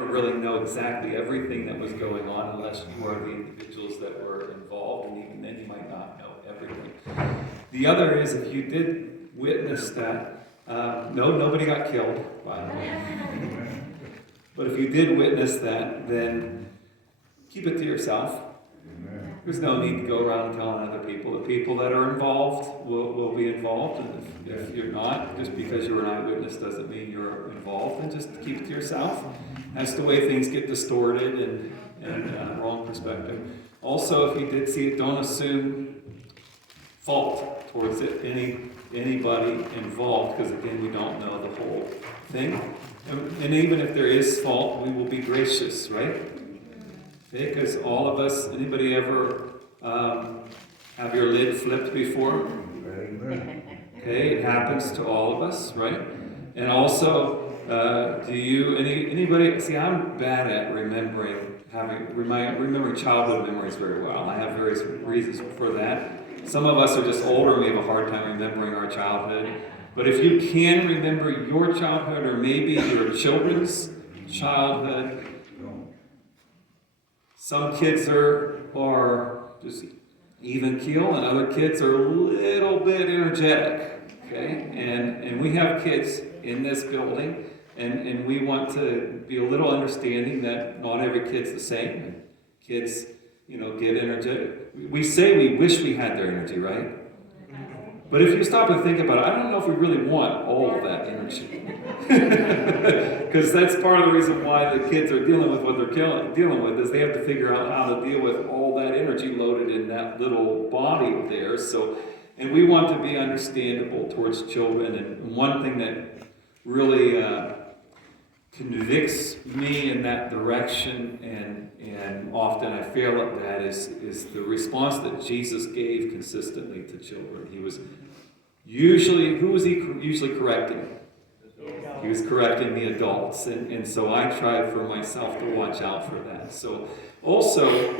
really know exactly everything that was going on unless you are the individuals that were involved, and even then you might not know everything. The other is, if you did witness that, nobody got killed, by the way. But if you did witness that, then keep it to yourself. There's no need to go around telling other people. The people that are involved will be involved, and if you're not, just because you're an eyewitness doesn't mean you're involved, and just keep it to yourself. That's the way things get distorted and wrong perspective. Also, if you did see it, don't assume fault towards anybody involved, because again, we don't know the whole thing. And even if there is fault, we will be gracious, right? Okay, because all of us, anybody ever have your lid flipped before? Okay, it happens to all of us, right? And also, anybody, see, I'm bad at remembering childhood memories very well. I have various reasons for that. Some of us are just older and we have a hard time remembering our childhood. But if you can remember your childhood, or maybe your children's childhood, some kids are just even keel, and other kids are a little bit energetic. Okay, and we have kids in this building, and we want to be a little understanding that not every kid's the same. Kids, get energetic. We say we wish we had their energy, right? But if you stop and think about it, I don't know if we really want all of that energy. Because that's part of the reason why the kids are dealing with what they're dealing with, is they have to figure out how to deal with all that energy loaded in that little body there. And we want to be understandable towards children. And one thing that really convicts me in that direction, and often I fail at that, is the response that Jesus gave consistently to children. He was usually, who was he usually correcting? He was correcting the adults, and so I try for myself to watch out for that. So also,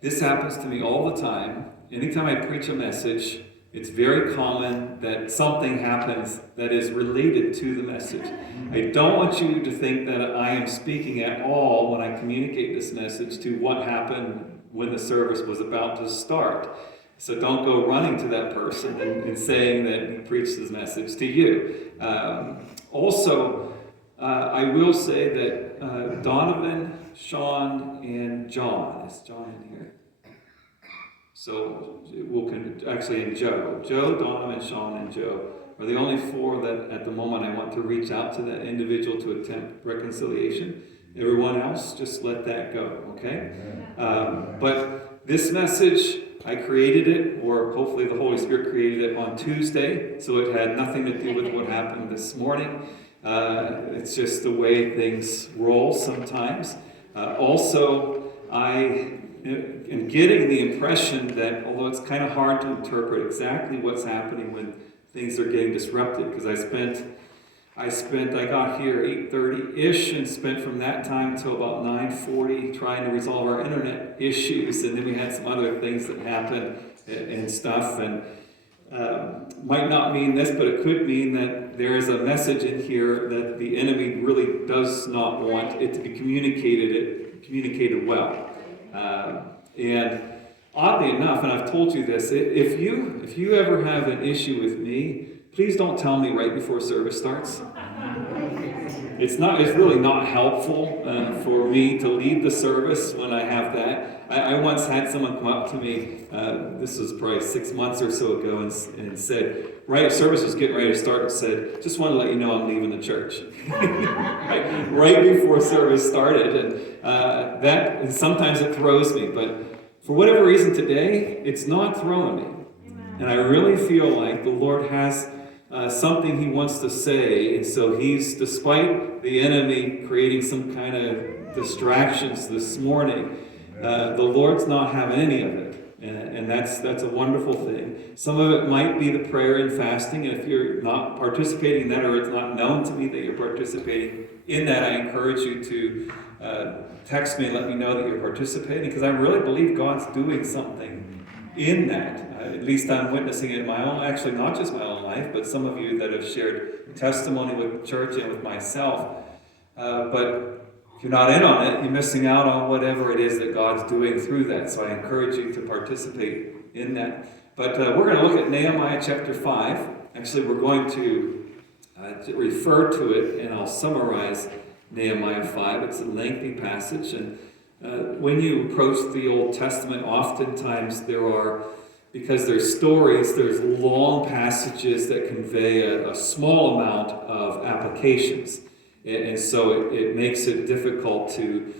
this happens to me all the time. Anytime I preach a message, it's very common that something happens that is related to the message. I don't want you to think that I am speaking at all when I communicate this message to what happened when the service was about to start. So don't go running to that person and saying that he preached this message to you. Also, I will say that Donovan, Sean, and John, is John in here? So and Joe, Donovan, Sean, and Joe are the only four that at the moment I want to reach out to that individual to attempt reconciliation. Everyone else, just let that go, okay? But this message, I created it, or hopefully the Holy Spirit created it on Tuesday, so it had nothing to do with what happened this morning. It's just the way things roll sometimes. Also, I am getting the impression that, although it's kind of hard to interpret exactly what's happening when things are getting disrupted, because I got here 8:30-ish and spent from that time till about 9:40 trying to resolve our internet issues, and then we had some other things that happened and stuff, and might not mean this, but it could mean that there is a message in here that the enemy really does not want it to be communicated well. And oddly enough, and I've told you this, if you ever have an issue with me, please don't tell me right before service starts. It's really not helpful for me to lead the service when I have that. I once had someone come up to me, this was probably 6 months or so ago, and said, right as service was getting ready to start, and said, just want to let you know I'm leaving the church. right before service started. And sometimes it throws me, but for whatever reason today, it's not throwing me. And I really feel like the Lord has something he wants to say, and so he's, despite the enemy creating some kind of distractions this morning, the Lord's not having any of it, and that's a wonderful thing. Some of it might be the prayer and fasting, and if you're not participating in that, or it's not known to me that you're participating in that, I encourage you to text me and let me know that you're participating, because I really believe God's doing something in that. At least I'm witnessing it in my own, actually not just my own life, but some of you that have shared testimony with church and with myself. But you're not in on it, you're missing out on whatever it is that God's doing through that. So I encourage you to participate in that. But we're going to look at Nehemiah chapter 5. Actually, we're going to refer to it, and I'll summarize Nehemiah 5. It's a lengthy passage, and when you approach the Old Testament, oftentimes because there's stories, there's long passages that convey a small amount of applications. And so it makes it difficult to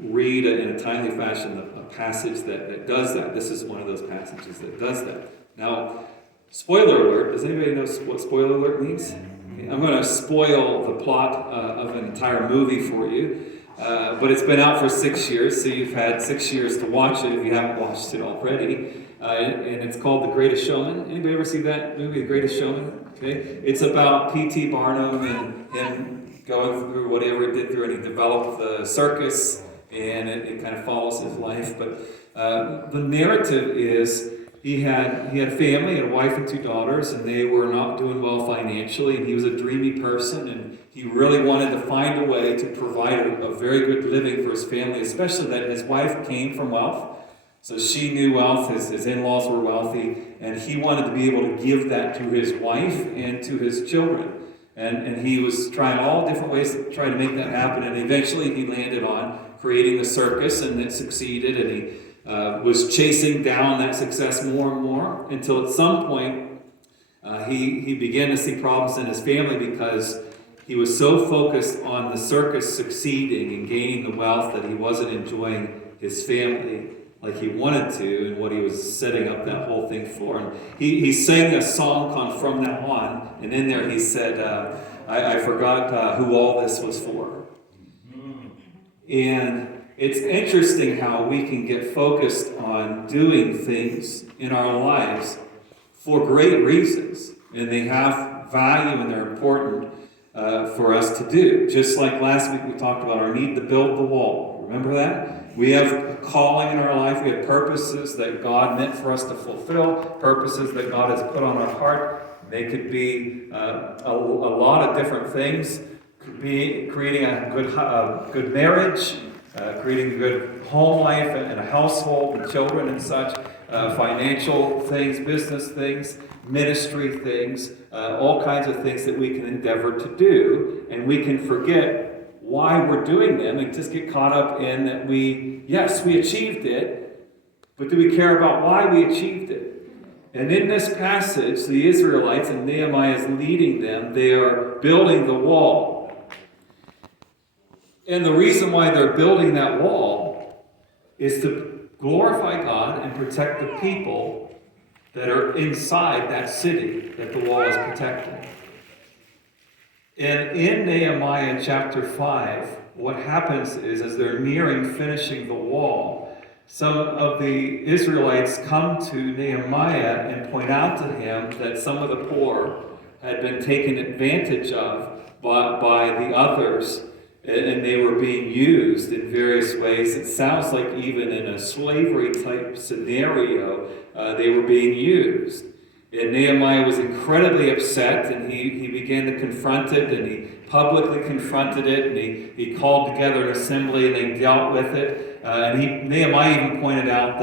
read in a timely fashion a passage that does that. This is one of those passages that does that. Now, spoiler alert. Does anybody know what spoiler alert means? I'm going to spoil the plot of an entire movie for you. But it's been out for 6 years, so you've had 6 years to watch it if you haven't watched it already. And it's called The Greatest Showman. Anybody ever see that movie, The Greatest Showman? Okay, it's about P.T. Barnum and him going through whatever it did through, and he developed the circus, and it kind of follows his life. But the narrative is he had family, a wife and 2 daughters, and they were not doing well financially, and he was a dreamy person, and he really wanted to find a way to provide a very good living for his family, especially that his wife came from wealth. So she knew wealth, his in-laws were wealthy, and he wanted to be able to give that to his wife and to his children. And he was trying all different ways to try to make that happen, and eventually he landed on creating the circus, and it succeeded, and he was chasing down that success more and more, until at some point he began to see problems in his family because he was so focused on the circus succeeding and gaining the wealth that he wasn't enjoying his family like he wanted to, and what he was setting up that whole thing for. And he sang a song called From Now On, and in there he said, I forgot who all this was for. And it's interesting how we can get focused on doing things in our lives for great reasons, and they have value and they're important for us to do. Just like last week we talked about our need to build the wall. Remember that? We have a calling in our life. We have purposes that God meant for us to fulfill, purposes that God has put on our heart. They could be a lot of different things. Could be creating a good marriage, creating a good home life and a household and children and such, financial things, business things, ministry things, all kinds of things that we can endeavor to do, and we can forget why we're doing them and just get caught up in that we achieved it, but do we care about why we achieved it? And in this passage, the Israelites, and Nehemiah is leading them, they are building the wall. And the reason why they're building that wall is to glorify God and protect the people that are inside that city that the wall is protecting. And in Nehemiah chapter 5, what happens is, as they're nearing finishing the wall, some of the Israelites come to Nehemiah and point out to him that some of the poor had been taken advantage of by the others, and they were being used in various ways. It sounds like even in a slavery type scenario, they were being used. And Nehemiah was incredibly upset, and he began to confront it, and he publicly confronted it, and he called together an assembly, and they dealt with it. Nehemiah even pointed out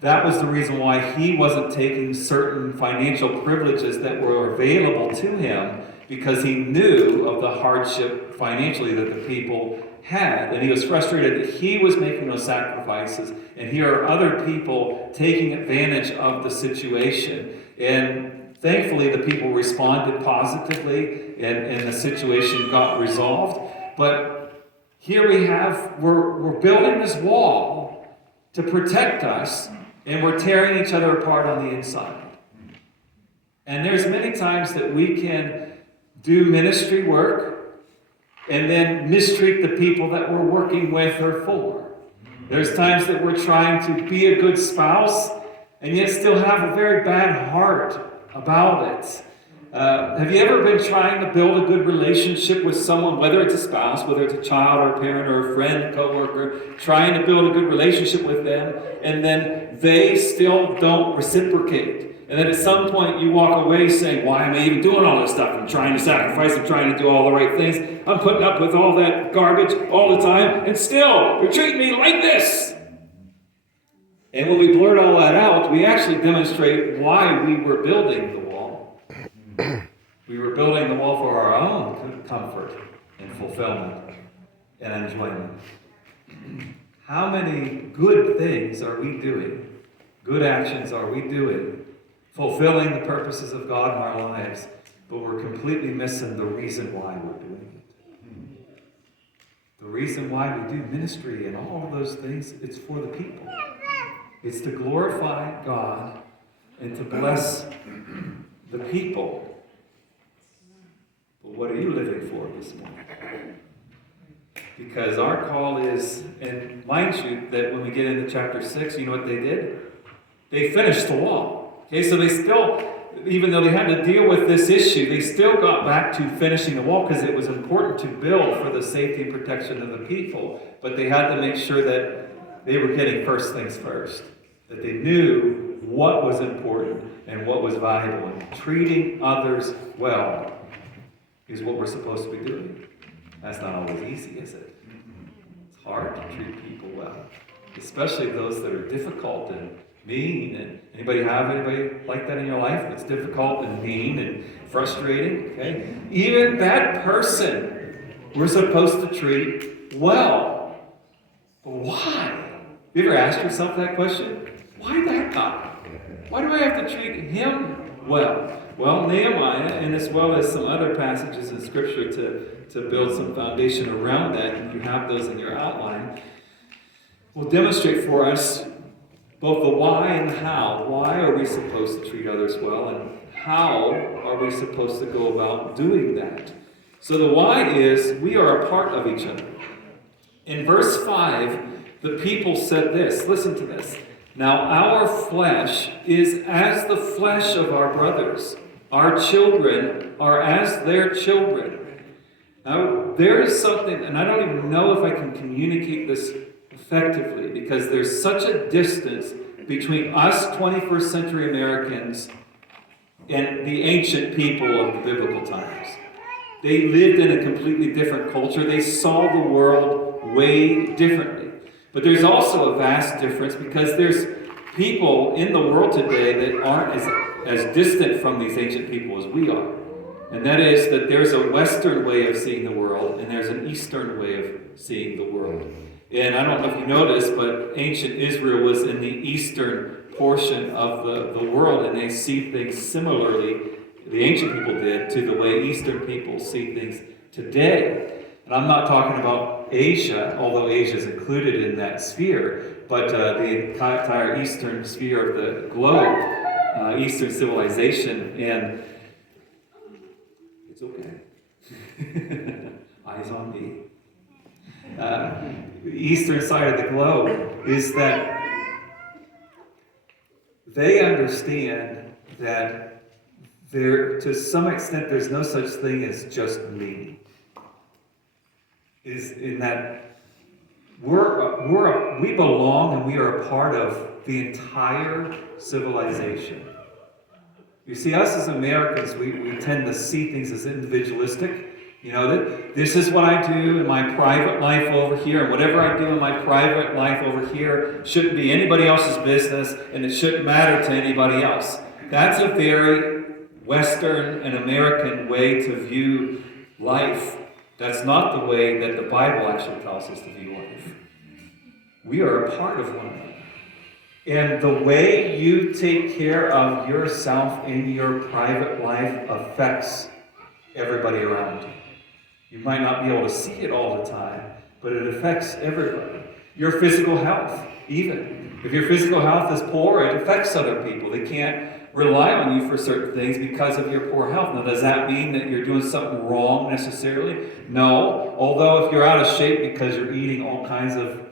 that was the reason why he wasn't taking certain financial privileges that were available to him, because he knew of the hardship financially that the people had. And he was frustrated that he was making those sacrifices, and here are other people taking advantage of the situation. And thankfully, the people responded positively, and the situation got resolved. But here we're building this wall to protect us, and we're tearing each other apart on the inside. And there's many times that we can do ministry work and then mistreat the people that we're working with or for. There's times that we're trying to be a good spouse and yet still have a very bad heart about it. Have you ever been trying to build a good relationship with someone, whether it's a spouse, whether it's a child or a parent or a friend, coworker, trying to build a good relationship with them, and then they still don't reciprocate? And then at some point you walk away saying, why am I even doing all this stuff? I'm trying to sacrifice, I'm trying to do all the right things. I'm putting up with all that garbage all the time, and still, you're treating me like this. And when we blurt all that out, we actually demonstrate why we were building the wall. We were building the wall for our own comfort and fulfillment and enjoyment. How many good things are we doing? Good actions are we doing? Fulfilling the purposes of God in our lives, but we're completely missing the reason why we're doing it. The reason why we do ministry and all of those things, it's for the people. It's to glorify God and to bless the people. But what are you living for this morning? Because our call is, and mind you, that when we get into chapter 6, you know what they did? They finished the wall. Okay, so they still, even though they had to deal with this issue, they still got back to finishing the wall because it was important to build for the safety and protection of the people. But they had to make sure that they were getting first things first. That they knew what was important and what was valuable. And treating others well is what we're supposed to be doing. That's not always easy, is it? It's hard to treat people well. Especially those that are difficult and mean. And anybody like that in your life that's difficult and mean and frustrating? Okay? Even that person we're supposed to treat well. But why? You ever asked yourself that question? Why that guy? Why do I have to treat him well? Well, Nehemiah, and as well as some other passages in Scripture to build some foundation around that, and you have those in your outline, will demonstrate for us both the why and the how. Why are we supposed to treat others well, and how are we supposed to go about doing that? So the why is we are a part of each other. In verse 5, the people said this. Listen to this. Now our flesh is as the flesh of our brothers. Our children are as their children. Now there is something, and I don't even know if I can communicate this effectively, because there's such a distance between us 21st century Americans and the ancient people of the biblical times. They lived in a completely different culture. They saw the world way differently. But there's also a vast difference because there's people in the world today that aren't as distant from these ancient people as we are. And that is that there's a Western way of seeing the world and there's an Eastern way of seeing the world. And I don't know if you noticed, but ancient Israel was in the eastern portion of the world, and they see things similarly, the ancient people did, to the way Eastern people see things today. And I'm not talking about Asia, although Asia is included in that sphere, but the entire eastern sphere of the globe, Eastern civilization, and it's okay. Eyes on me. The eastern side of the globe is that they understand that to some extent, there's no such thing as just me. Is in that we belong and we are a part of the entire civilization. You see, us as Americans, we tend to see things as individualistic. You know, that this is what I do in my private life over here, and whatever I do in my private life over here shouldn't be anybody else's business, and it shouldn't matter to anybody else. That's a very Western and American way to view life. That's not the way that the Bible actually tells us to view life. We are a part of one another. And the way you take care of yourself in your private life affects everybody around you. You might not be able to see it all the time, but it affects everybody. Your physical health, even. If your physical health is poor, it affects other people. They can't rely on you for certain things because of your poor health. Now, does that mean that you're doing something wrong necessarily? No. Although if you're out of shape because you're eating all kinds of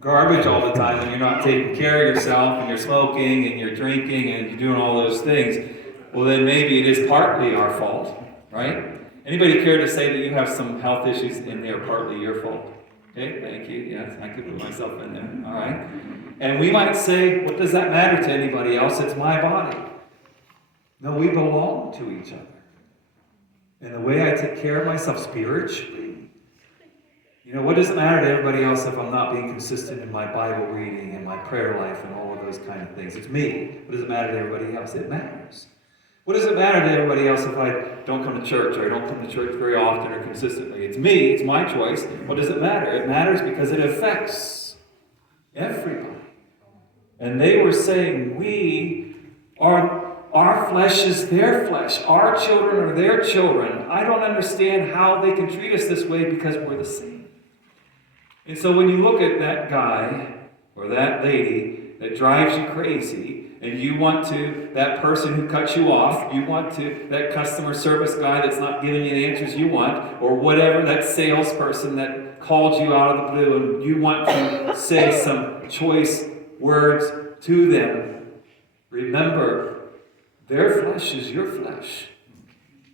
garbage all the time and you're not taking care of yourself and you're smoking and you're drinking and you're doing all those things, well, then maybe it is partly our fault, right? Anybody care to say that you have some health issues and they're partly your fault? Okay, thank you. Yes, I could put myself in there. All right. And we might say, what does that matter to anybody else? It's my body. No, we belong to each other. And the way I take care of myself spiritually, what does it matter to everybody else if I'm not being consistent in my Bible reading and my prayer life and all of those kind of things? It's me. What does it matter to everybody else? It matters. What does it matter to everybody else if I don't come to church or I don't come to church very often or consistently? It's me. It's my choice. What does it matter? It matters because it affects everybody. And they were saying, our flesh is their flesh. Our children are their children. I don't understand how they can treat us this way because we're the same. And so when you look at that guy or that lady that drives you crazy, and you want to, that person who cuts you off, you want to, that customer service guy that's not giving you the answers you want, or whatever, that salesperson that called you out of the blue, and you want to say some choice words to them, remember, their flesh is your flesh.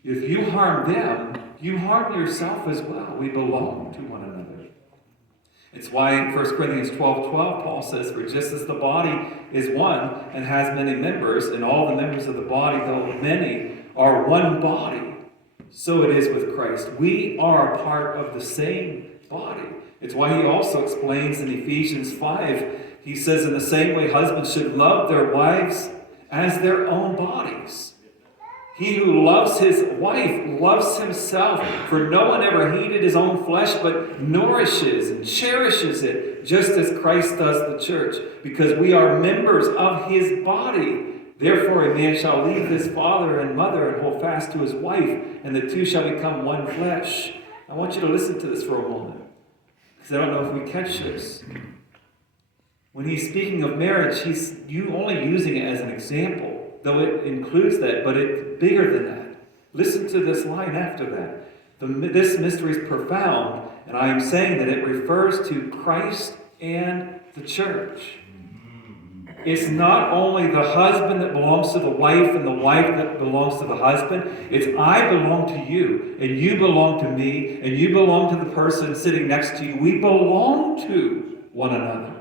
If you harm them, you harm yourself as well. We belong to one another. It's why in 1 Corinthians 12:12, Paul says, for just as the body is one and has many members, and all the members of the body, though many, are one body, so it is with Christ. We are a part of the same body. It's why he also explains in Ephesians 5, he says, in the same way, husbands should love their wives as their own bodies. He who loves his wife loves himself, for no one ever hated his own flesh, but nourishes and cherishes it, just as Christ does the church, because we are members of his body. Therefore a man shall leave his father and mother and hold fast to his wife, and the two shall become one flesh. I want you to listen to this for a moment, because I don't know if we catch this. When he's speaking of marriage, he's only using it as an example, though it includes that, but it's bigger than that. Listen to this line after that. This mystery is profound, and I am saying that it refers to Christ and the church. It's not only the husband that belongs to the wife and the wife that belongs to the husband. It's I belong to you, and you belong to me, and you belong to the person sitting next to you. We belong to one another.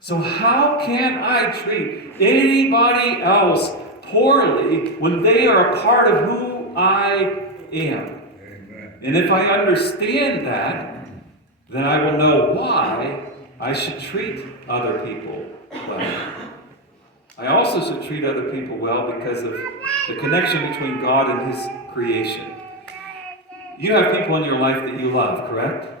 So how can I treat anybody else poorly when they are a part of who I am? Amen. And if I understand that, then I will know why I should treat other people well. I also should treat other people well because of the connection between God and his creation. You have people in your life that you love, correct?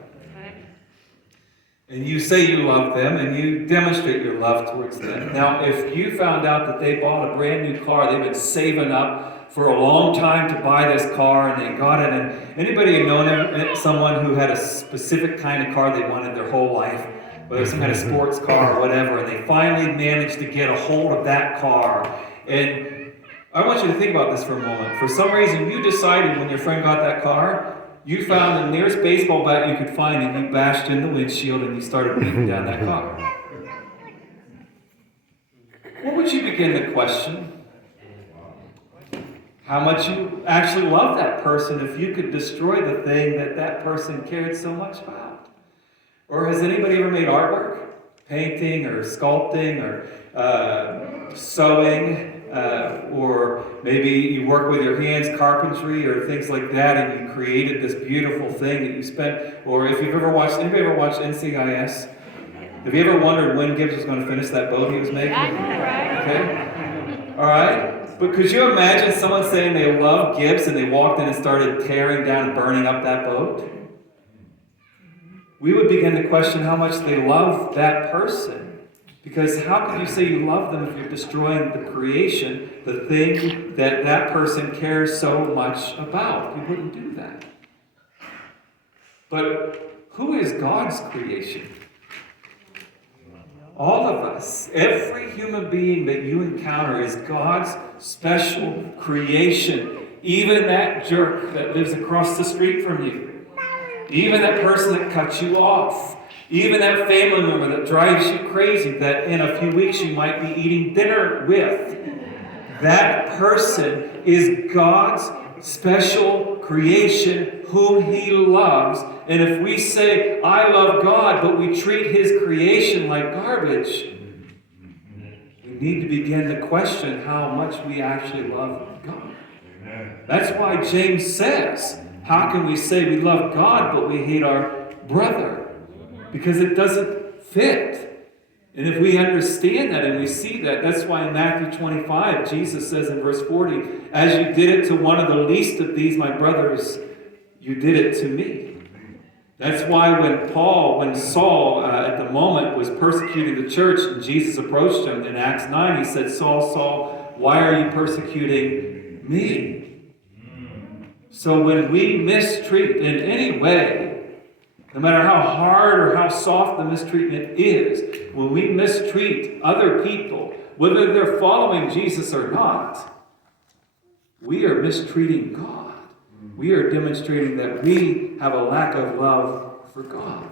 And you say you love them, and you demonstrate your love towards them. Now, if you found out that they bought a brand new car, they've been saving up for a long time to buy this car, and they got it, and anybody known someone who had a specific kind of car they wanted their whole life, whether it's some kind of sports car or whatever, and they finally managed to get a hold of that car. And I want you to think about this for a moment. For some reason, you decided when your friend got that car, you found the nearest baseball bat you could find, and you bashed in the windshield, and you started beating down that car. What would you begin to question? How much you actually love that person if you could destroy the thing that that person cared so much about. Or has anybody ever made artwork? Painting or sculpting or sewing? Or maybe you work with your hands, carpentry or things like that, and you created this beautiful thing that you spent. Or if you've ever watched, anybody ever watched NCIS? Have you ever wondered when Gibbs was going to finish that boat he was making? I know, right? Okay. All right. But could you imagine someone saying they love Gibbs and they walked in and started tearing down and burning up that boat? We would begin to question how much they love that person. Because how can you say you love them if you're destroying the creation, the thing that that person cares so much about? You wouldn't do that. But who is God's creation? All of us, every human being that you encounter is God's special creation. Even that jerk that lives across the street from you. Even that person that cuts you off. Even that family member that drives you crazy that in a few weeks you might be eating dinner with. That person is God's special creation whom he loves. And if we say, I love God, but we treat his creation like garbage, we need to begin to question how much we actually love God. Amen. That's why James says, how can we say we love God but we hate our brother? Because it doesn't fit. And if we understand that and we see that, that's why in Matthew 25, Jesus says in verse 40, as you did it to one of the least of these, my brothers, you did it to me. That's why when Saul at the moment was persecuting the church, and Jesus approached him in Acts 9, he said, Saul, Saul, why are you persecuting me? So when we mistreat in any way, no matter how hard or how soft the mistreatment is, when we mistreat other people, whether they're following Jesus or not, we are mistreating God. We are demonstrating that we have a lack of love for God.